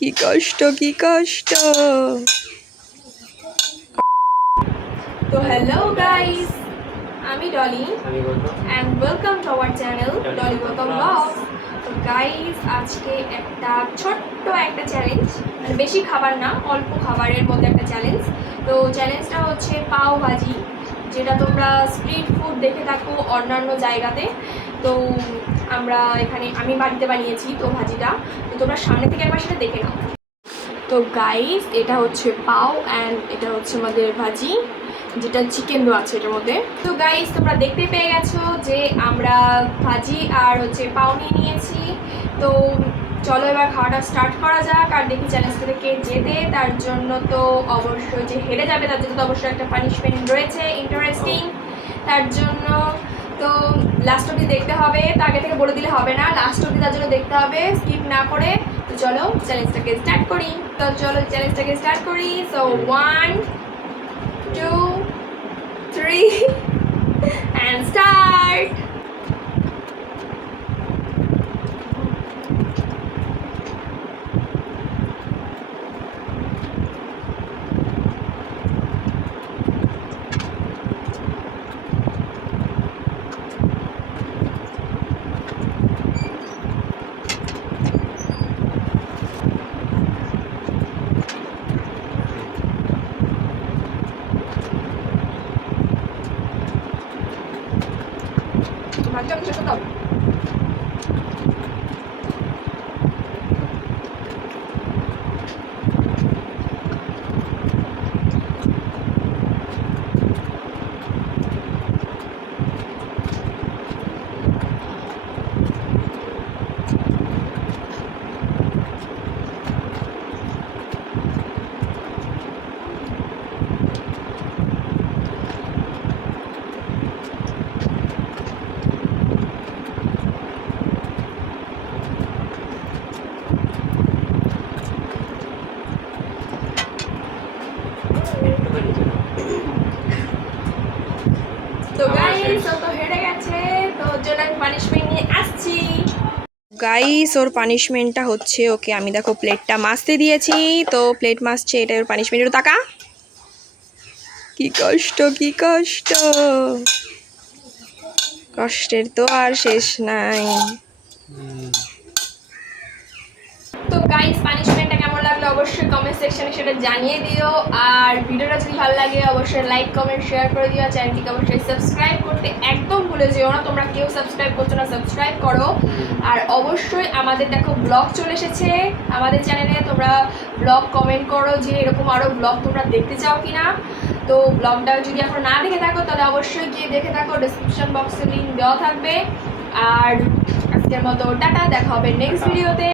কি কষ্ট কি কষ্ট। তো হ্যালো গাইস, আমি Dolly and welcome to our channel Dolly welcome blogs. তো গাইস, আজকে একটা ছোট্ট একটা চ্যালেঞ্জ, মানে বেশি খাবার না, অল্প খাবারের মধ্যে একটা চ্যালেঞ্জ। তো চ্যালেঞ্জটা হচ্ছে পাও ভাজি, যেটা তোমরা স্ট্রিট ফুড দেখে থাকো অন্যান্য জায়গাতে। তো আমি বাড়িতে বানিয়েছি তো ভাজিটা, তো তোমরা সামনে থেকে একবার সেটা দেখে নাও। তো গাইস, এটা হচ্ছে পাও অ্যান্ড এটা হচ্ছে আমাদের ভাজি, যেটা চিকেন দেওয়া আছে এটার মধ্যে। তো গাইস, তোমরা দেখতে পেয়ে গেছো যে আমরা ভাজি আর হচ্ছে পাও নিয়ে নিয়েছি। তো চলো এবার খাওয়াটা স্টার্ট করা যাক, আর দেখি চ্যালেঞ্জটা থেকে জেতে। তার জন্য তো অবশ্যই যে হেরে যাবে তার জন্য তো অবশ্যই একটা পানিশমেন্ট রয়েছে ইন্টারেস্টিং। তার জন্য তো লাস্ট অবধি দেখতে হবে, তো আগে থেকে বলে দিলে হবে না, লাস্ট অবধি তার জন্য দেখতে হবে, স্কিপ না করে। তো চলো চ্যালেঞ্জটাকে স্টার্ট করি। So 1 2 3 and start. ভাতটা আমি শেষ করতে হবে। তো গাইস, ও তো হেরে গেছে, তো ওর জন্য আমি পানিশমেন্ট নিয়ে আসছি। গাইস, ওর পানিশমেন্টটা হচ্ছে, ওকে আমি দেখো প্লেটটা মাজতে দিয়েছি, তো প্লেট মাজছে, এটা ওর পানিশমেন্ট। একটু তাকা, কি কষ্ট কি কষ্ট, কষ্টের তো আর শেষ নাই। তো গাইস, পানিশমেন্টটা কেমন লাগলো অবশ্যই কমেন্ট সেকশনে সেটা জানিয়ে দিও, আর ভিডিওটা যদি ভালো লাগে অবশ্যই লাইক কমেন্ট শেয়ার করে দিও, চ্যানেলটিকে অবশ্যই সাবস্ক্রাইব করতে একদম ভুলে যেও না। তোমরা কেউ সাবস্ক্রাইব করছো না, সাবস্ক্রাইব করো। আর অবশ্যই আমাদের দেখো ব্লগ চলে এসেছে আমাদের চ্যানেলে, তোমরা ব্লগ কমেন্ট করো যে এরকম আরও ব্লগ তোমরা দেখতে চাও কিনা। তো ব্লগটা যদি এখন না দেখে থাকো তাহলে অবশ্যই গিয়ে দেখে থাকো, ডিসক্রিপশন বক্সে লিঙ্ক দেওয়া থাকবে। আর আজকের মতো টাটা, দেখা হবে নেক্সট ভিডিওতে।